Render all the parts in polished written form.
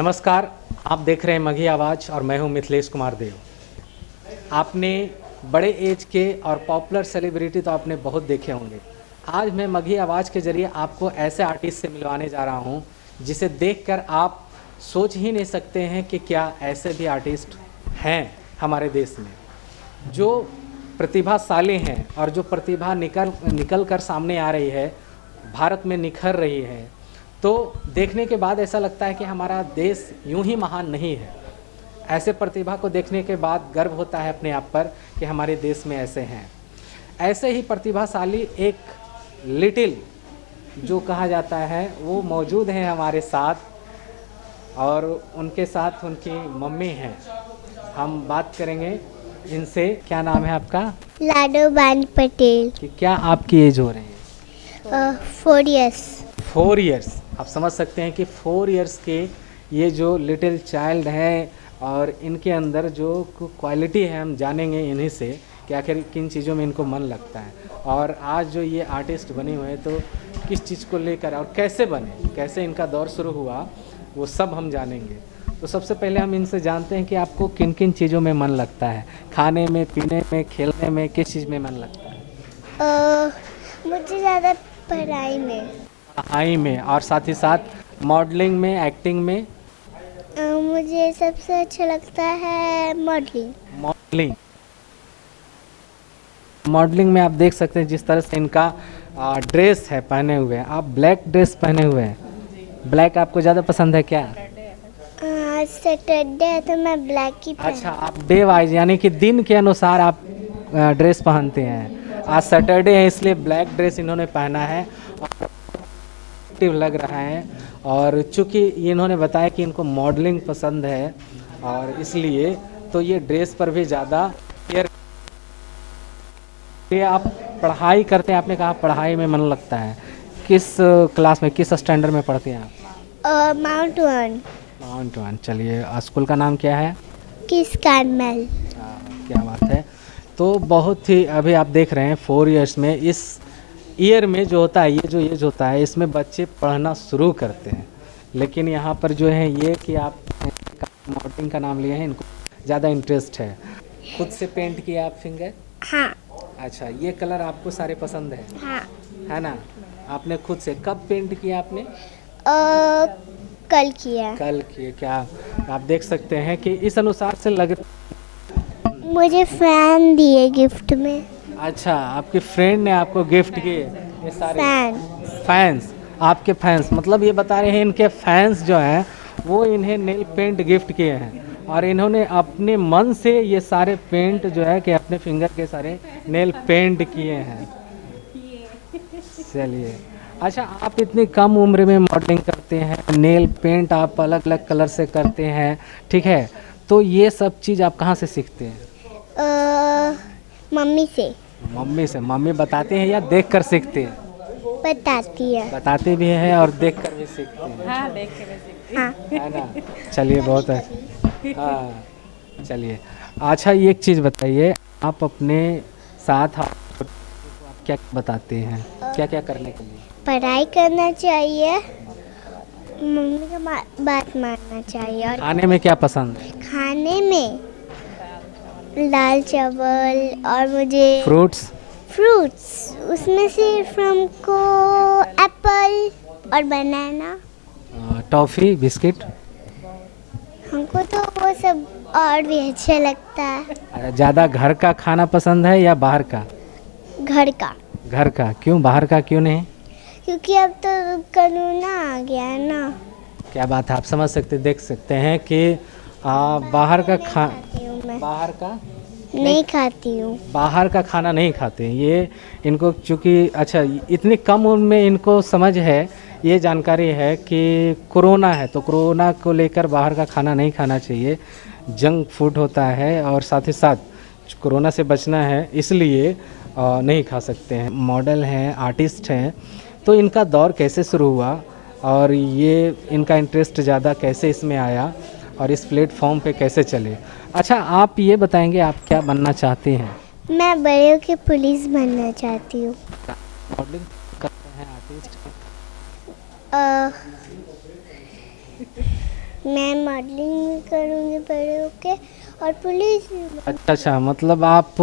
नमस्कार, आप देख रहे हैं मघी आवाज़ और मैं हूं मिथिलेश कुमार देव। आपने बड़े एज के और पॉपुलर सेलिब्रिटी तो आपने बहुत देखे होंगे। आज मैं मघी आवाज़ के ज़रिए आपको ऐसे आर्टिस्ट से मिलवाने जा रहा हूं जिसे देखकर आप सोच ही नहीं सकते हैं कि क्या ऐसे भी आर्टिस्ट हैं हमारे देश में, जो प्रतिभाशाली हैं और जो प्रतिभा निकल कर सामने आ रही है, भारत में निखर रही है। तो देखने के बाद ऐसा लगता है कि हमारा देश यूं ही महान नहीं है। ऐसे प्रतिभा को देखने के बाद गर्व होता है अपने आप पर कि हमारे देश में ऐसे हैं। ऐसे ही प्रतिभाशाली एक लिटिल जो कहा जाता है वो मौजूद हैं हमारे साथ और उनके साथ उनकी मम्मी हैं। हम बात करेंगे इनसे। क्या नाम है आपका? लाडो बान पटेल। कि क्या आपकी एज हो रही है? 4 years। 4 years। आप समझ सकते हैं कि 4 years के ये जो लिटिल चाइल्ड हैं और इनके अंदर जो क्वालिटी है हम जानेंगे इन्हीं से कि आखिर किन चीज़ों में इनको मन लगता है। और आज जो ये आर्टिस्ट बने हुए हैं तो किस चीज़ को लेकर और कैसे बने, कैसे इनका दौर शुरू हुआ, वो सब हम जानेंगे। तो सबसे पहले हम इनसे जानते हैं कि आपको किन किन चीज़ों में मन लगता है, खाने में, पीने में, खेलने में, किस चीज़ में मन लगता है? मुझे ज़्यादा पढ़ाई में और साथ ही साथ मॉडलिंग में, एक्टिंग में। मुझे सबसे अच्छा लगता है मॉडलिंग में आप देख सकते हैं जिस तरह से इनका ड्रेस है पहने हुए हैं। आप ब्लैक ड्रेस पहने हुए हैं। ब्लैक आपको ज़्यादा पसंद है क्या? आज सैटरडे है तो मैं ब्लैक ही अच्छा, आप डे वाइज यानी कि दिन के अनुसार आप ड्रेस पहनते हैं। आज सैटरडे है इसलिए ब्लैक ड्रेस इन्होंने पहना है और एक्टिव लग रहा है। और चूँकि इन्होंने बताया कि इनको मॉडलिंग पसंद है और इसलिए तो ये ड्रेस पर भी ज़्यादा केयर। ये आप पढ़ाई करते हैं, आपने कहा पढ़ाई में मन लगता है। किस क्लास में, किस स्टैंडर्ड में पढ़ते हैं आप? Mount one. चलिए, स्कूल का नाम क्या है? किस कार्मेल। क्या बात है। तो बहुत ही अभी आप देख रहे हैं 4 years में, इस ईयर में जो होता है, ये जो एज होता है इसमें बच्चे पढ़ना शुरू करते हैं। लेकिन यहाँ पर जो है ये कि आप मॉडलिंग का नाम लिए हैं, इनको ज़्यादा इंटरेस्ट है। खुद से पेंट किया आप फिंगर? हाँ। अच्छा, ये कलर आपको सारे पसंद है? हाँ। है ना? आपने खुद से कब पेंट किया आपने? कल किया। कल किए। क्या आप देख सकते हैं कि इस अनुसार से लग। मुझे फैन दिए गिफ्ट में। अच्छा, आपके फ्रेंड ने आपको गिफ्ट किए ये सारे फैंस? आपके फैंस मतलब ये बता रहे हैं इनके फैंस जो हैं वो इन्हें नेल पेंट गिफ्ट किए हैं और इन्होंने अपने मन से ये सारे पेंट जो है कि अपने फिंगर के सारे नेल पेंट किए हैं। चलिए, अच्छा, आप इतनी कम उम्र में मॉडलिंग करते हैं, नेल पेंट आप अलग अलग कलर से करते हैं, ठीक है, तो ये सब चीज़ आप कहाँ से सीखते हैं? मम्मी से। मम्मी बताते हैं या देख कर सीखते हैं? बताती है। बताते भी हैं और देख कर भी सीखते हैं। हाँ, देख के भी सीखती हाँ। है ना? चलिए, बहुत अच्छा। हाँ, चलिए, अच्छा, ये एक चीज़ बताइए, आप अपने साथ आप क्या बताते हैं, क्या क्या करने के लिए? पढ़ाई करना चाहिए, मम्मी का बात मानना चाहिए। और खाने में क्या पसंद है? खाने में दाल चावल और मुझे फ्रूट्स उसमें सिर्फ हमको एप्पल और बनाना, टॉफ़ी, बिस्किट। हमको तो वो सब और भी अच्छा लगता है। ज़्यादा घर का खाना पसंद है या बाहर का? घर का। घर का क्यों, बाहर का क्यों नहीं? क्योंकि अब तो कोरोना आ गया है ना। क्या बात है, आप समझ सकते, देख सकते हैं कि बाहर का बाहर का नहीं खाती हूँ। बाहर का खाना नहीं खाते हैं ये। इनको चूँकि अच्छा इतनी कम उम्र में इनको समझ है, ये जानकारी है कि कोरोना है तो कोरोना को लेकर बाहर का खाना नहीं खाना चाहिए, जंक फूड होता है और साथ ही साथ कोरोना से बचना है, इसलिए नहीं खा सकते हैं। मॉडल हैं, आर्टिस्ट हैं, तो इनका दौर कैसे शुरू हुआ और ये इनका इंटरेस्ट ज़्यादा कैसे इसमें आया और इस प्लेटफॉर्म पे कैसे चले? अच्छा, आप ये बताएंगे आप क्या बनना चाहते हैं? मैं बड़े होकर पुलिस बनना चाहती हूँ। मॉडलिंग करते हैं, आर्टिस्ट मैं मॉडलिंग भी करूँगी बड़े होके और पुलिस भी अच्छा, मतलब आप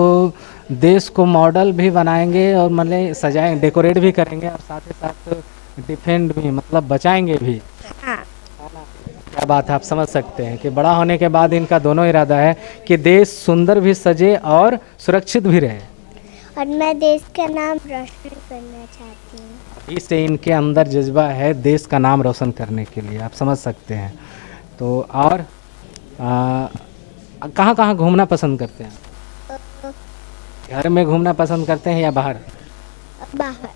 देश को मॉडल भी बनाएंगे और मतलब सजाएंगे, डेकोरेट भी करेंगे और साथ ही साथ डिफेंड भी, मतलब बचाएंगे भी। हाँ। क्या बात है, आप समझ सकते हैं कि बड़ा होने के बाद इनका दोनों इरादा है कि देश सुंदर भी सजे और सुरक्षित भी रहे। और मैं देश का नाम रोशन करना चाहती हूँ। इससे इनके अंदर जज्बा है देश का नाम रोशन करने के लिए, आप समझ सकते हैं। तो और कहाँ कहाँ घूमना पसंद करते हैं? घर में घूमना पसंद करते हैं या बाहर? बाहर।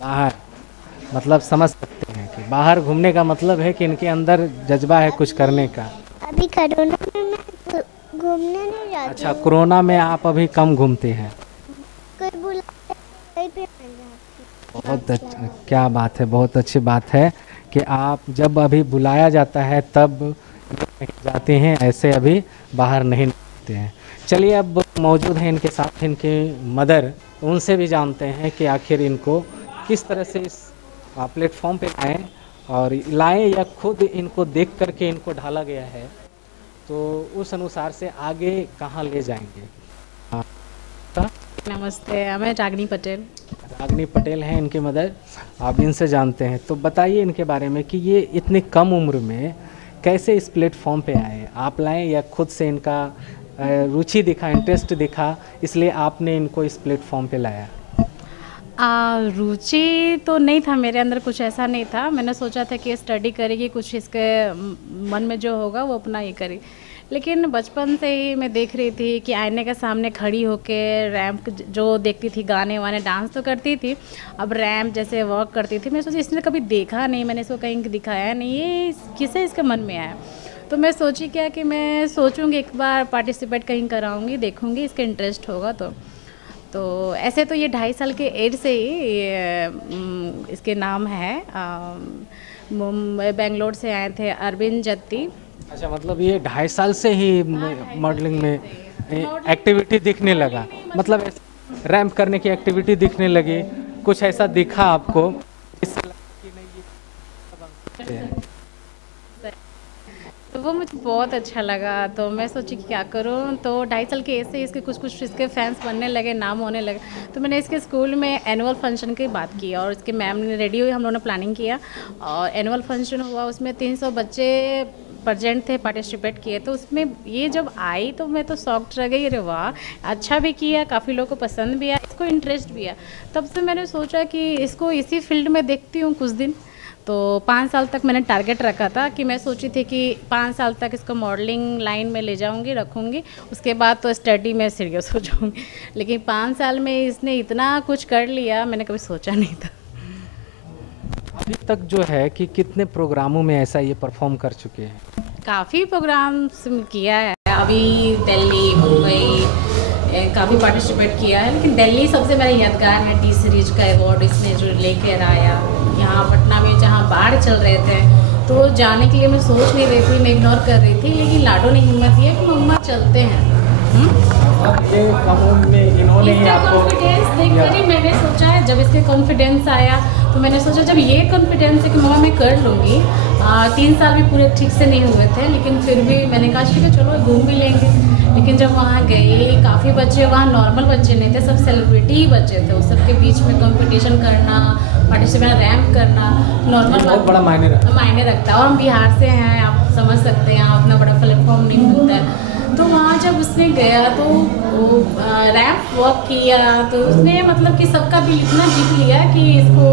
बाहर, मतलब समझ सकते हैं कि बाहर घूमने का मतलब है कि इनके अंदर जज्बा है कुछ करने का। अभी कोरोना में मैं घूमने नहीं जाती। अच्छा, कोरोना में आप अभी कम घूमते हैं। कोई बुलाता है कहीं पे मैं जाती हूँ। बहुत अच्छा, क्या बात है, बहुत अच्छी बात है कि आप जब अभी बुलाया जाता है तब कहीं जाते हैं, ऐसे अभी बाहर नहीं निकलते हैं। चलिए, अब मौजूद हैं इनके साथ इनके मदर, उनसे भी जानते हैं कि आखिर इनको किस तरह से इस प्लेटफॉर्म पे आए और लाएं या खुद इनको देख करके इनको ढाला गया है, तो उस अनुसार से आगे कहाँ ले जाएंगे। हाँ, नमस्ते, मैं रागनी पटेल। रागनी पटेल हैं इनके मदर, आप इनसे जानते हैं, तो बताइए इनके बारे में कि ये इतनी कम उम्र में कैसे इस प्लेटफॉर्म पे आए, आप लाएं या खुद से इनका रुचि दिखा, इंटरेस्ट दिखा, इसलिए आपने इनको इस प्लेटफॉर्म पे लाया? रुचि तो नहीं था मेरे अंदर, कुछ ऐसा नहीं था। मैंने सोचा था कि स्टडी करेगी, कुछ इसके मन में जो होगा वो अपना ये करे। लेकिन बचपन से ही मैं देख रही थी कि आईने के सामने खड़ी होके रैंप जो देखती थी, गाने वाने, डांस तो करती थी, अब रैंप जैसे वर्क करती थी। मैं सोची इसने कभी देखा नहीं, मैंने इसको कहीं दिखाया नहीं, ये किसे इसके मन में आया। तो मैं सोची क्या कि मैं सोचूंगी एक बार पार्टिसिपेट कहीं कराऊंगी, देखूंगी इसका इंटरेस्ट होगा तो ऐसे तो ये 2.5 साल के एज से ही इसके नाम है। मुंबई बेंगलोर से आए थे अरविंद जत्ती। अच्छा, मतलब ये 2.5 साल से ही मॉडलिंग में एक्टिविटी दिखने लगा, मतलब रैंप करने की एक्टिविटी दिखने लगी, कुछ ऐसा दिखा आपको इससे लगा कि नहीं ये तो वो मुझे बहुत अच्छा लगा। तो मैं सोची कि क्या करूं, तो 2.5 साल के एज से इसके कुछ इसके फैंस बनने लगे, नाम होने लगे। तो मैंने इसके स्कूल में एनुअल फंक्शन की बात की और इसके मैम ने रेडी हुई, हम लोगों ने प्लानिंग किया और एनुअल फंक्शन हुआ। उसमें 300 बच्चे प्रेजेंट थे, पार्टिसिपेट किए। तो उसमें ये जब आई तो मैं तो शॉक्ड रह गई, अरे वाह, अच्छा भी किया, काफ़ी लोगों को पसंद भी आया, इसको इंटरेस्ट भी आया। तब से मैंने सोचा कि इसको इसी फील्ड में देखती हूँ कुछ दिन। तो 5 साल तक मैंने टारगेट रखा था कि मैं सोची थी कि 5 साल तक इसको मॉडलिंग लाइन में ले जाऊंगी, रखूंगी, उसके बाद तो स्टडी में सीरियस हो जाऊंगी। लेकिन 5 साल में इसने इतना कुछ कर लिया, मैंने कभी सोचा नहीं था। अभी तक जो है कि कितने प्रोग्रामों में ऐसा ये परफॉर्म कर चुके हैं? काफ़ी प्रोग्राम्स किया है, अभी दिल्ली, मुंबई काफ़ी पार्टिसिपेट किया है। लेकिन दिल्ली सबसे मेरा यादगार है, टी सीरीज का अवार्ड इसने जो लेकर आया। यहाँ पटना में जहाँ बाढ़ चल रहे थे तो जाने के लिए मैं सोच नहीं रही थी, मैं इग्नोर कर रही थी, लेकिन लाडो ने हिम्मत दिया कि मम्मा चलते हैं। ये में इन्होंने इसका कॉन्फिडेंस देखकर ही मैंने सोचा है, जब इसके कॉन्फिडेंस आया तो मैंने सोचा जब ये कॉन्फिडेंस है कि मम्मा मैं कर लूँगी। 3 साल भी पूरे ठीक से नहीं हुए थे, लेकिन फिर भी मैंने कहा ठीक है चलो घूम भी लेंगे। लेकिन जब वहाँ गए, काफ़ी बच्चे वहाँ नॉर्मल बच्चे नहीं थे, सब सेलिब्रिटी ही बच्चे थे। उस सबके बीच में कंपटीशन करना, पार्टिसिपेट रैंप करना नॉर्मल बहुत बड़ा मायने रखता है। और हम बिहार से हैं, आप समझ सकते हैं, यहाँ उतना बड़ा प्लेटफॉर्म नहीं मिलता है। तो वहाँ जब उसने गया तो वो रैंप वॉक किया तो उसने मतलब कि सबका दिल इतना जीत लिया कि इसको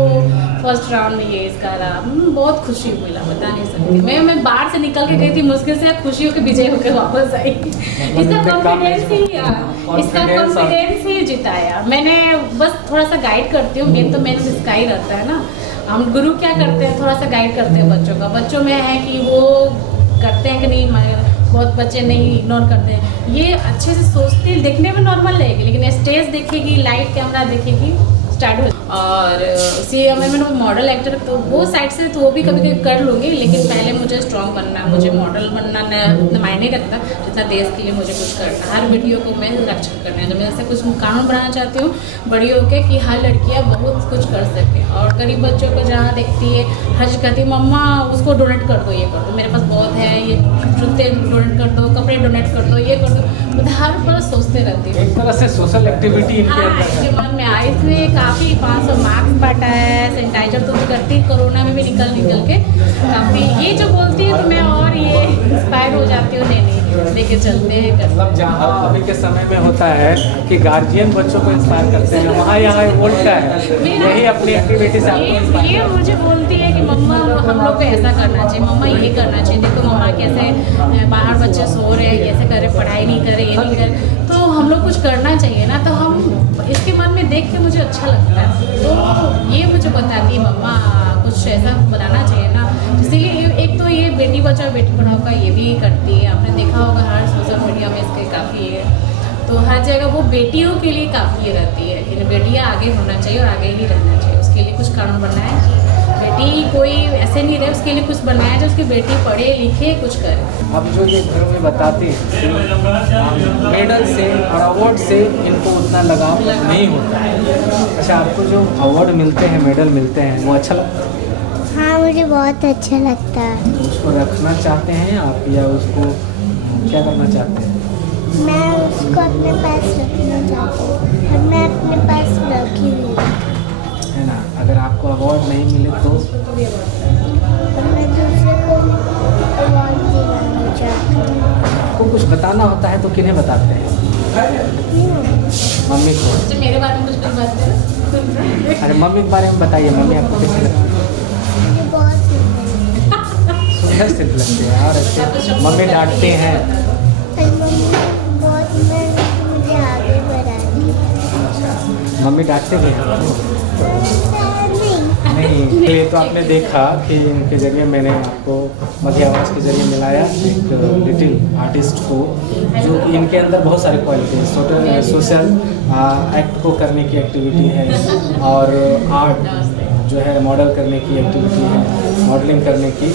फर्स्ट राउंड में ये इसका रहा। बहुत खुशी मिला, बता नहीं सकती। मैं बाहर से निकल के गई थी मुश्किल से, खुशी होकर विजय होकर वापस आई। इसका कॉन्फिडेंस ही जिताया। मैंने बस थोड़ा सा गाइड करती हूँ, मेन तो मेन इसका ही रहता है ना। हम गुरु क्या करते हैं, थोड़ा सा गाइड करते हैं बच्चों का। बच्चों में है कि वो करते हैं कि नहीं, मगर बहुत बच्चे नहीं, इग्नोर करते हैं। ये अच्छे से सोचते हैं, देखने में नॉर्मल लगेगी, लेकिन स्टेज देखेगी, लाइट कैमरा देखेगी, स्टार्ट हो। और सी मैं मॉडल एक्टर तो वो साइड से तो वो भी कभी कभी कर लूँगी, लेकिन पहले मुझे स्ट्रॉन्ग बनना है, मुझे मॉडल बनना उतना मायने नहीं रखता जितना देश के लिए मुझे कुछ करना। हर बेटियों को मैं रक्षा करना है, तो मैं ऐसे कुछ कानून बनाना चाहती हूँ बड़ी होकर कि हर लड़कियाँ बहुत कुछ कर सकें। और गरीब बच्चों को जहाँ देखती है हर चीज़ कहती है मम्मा उसको डोनेट कर दो, ये कर दो, मेरे पास बहुत है, ये जूते डोनेट कर दो, कपड़े डोनेट कर दो, ये कर दो, मतलब हर पर सोचते रहती हूँ। एक तरह से सोशल एक्टिविटी इनके मन में आई। इसमें काफ़ी 500 मास्क बांटा है, सैनिटाइजर तो करती कोरोना में भी निकल के काफ़ी ये जो बोलती है तो मैं और ये इंस्पायर हो जाती हूँ, नहीं लेके चलते हैं। मतलब जहाँ अभी के समय में होता है कि गार्जियन बच्चों को इंस्पायर करते हैं, वहाँ यहाँ उल्टा है, यही अपनी एक्टिविटी से आपको ये मुझे बोलती है कि मम्मा हम लोग को ऐसा करना चाहिए, मम्मा ये करना चाहिए, देखो मम्मा कैसे बाहर बच्चे सो रहे हैं, ऐसे करे, पढ़ाई नहीं करे, ये नहीं करे, तो हम लोग कुछ करना चाहिए ना। तो हम इसके मन में देख के मुझे अच्छा लगता है, तो ये मुझे बताती है मम्मा कुछ ऐसा बनाना चाहिए ना। इसीलिए एक तो ये बेटी बचाओ बेटी पढ़ाओ का ये भी करती है, आपने देखा होगा हर सोशल मीडिया में इसके काफ़ी है, तो हर जगह वो बेटियों के लिए काफ़ी ये रहती है कि बेटियाँ आगे होना चाहिए और आगे ही रहना चाहिए। उसके लिए कुछ कानून बनना है, बेटी कोई ऐसे नहीं रहे, उसके लिए कुछ बनाया जो उसकी बेटी पढ़े लिखे कुछ करे। अब जो ये घर में बताते हैं मेडल से और अवार्ड से इनको उतना लगाव नहीं होता है। अच्छा, आपको जो अवार्ड मिलते हैं, मेडल मिलते हैं, वो अच्छा लगता है? हाँ, मुझे बहुत अच्छा लगता है। उसको रखना चाहते हैं आप या उसको क्या करना चाहते हैं? मैं उसको अपने पास रखना चाहती हूँ और मैं अपने पास रखी हुई हूँ, है ना। अगर आपको अवार्ड नहीं मिले तो मैं दूसरे को अवार्ड दिलाना चाहती हूँ। आपको कुछ बताना होता है तो किन्हें बताते हैं? मम्मी को। अच्छा, मेरे बारे में कुछ बात करें। अरे मम्मी के बारे में बताइए, मम्मी आपको कैसी लगती है? मुझे बहुत सुंदर से लगती है। और अच्छे मम्मी डांटते हैं? बहुत मुझे आगे बढ़ाती है। मम्मी डांटते भी हैं? नहीं। ये तो आपने देखा कि इनके जरिए मैंने आपको मध्य आवाज़ के जरिए मिलाया एक लिटिल आर्टिस्ट को, जो इनके अंदर बहुत सारी क्वालिटी है, सोशल एक्ट को करने की एक्टिविटी है, और आर्ट जो है मॉडल करने की एक्टिविटी है, मॉडलिंग करने की।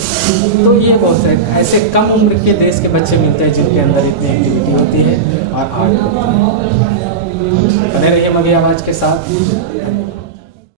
तो ये बहुत सारे ऐसे कम उम्र के देश के बच्चे मिलते हैं जिनके अंदर इतनी एक्टिविटी होती है और आर्ट होती है। बने रहिए मध्य आवाज़ के साथ।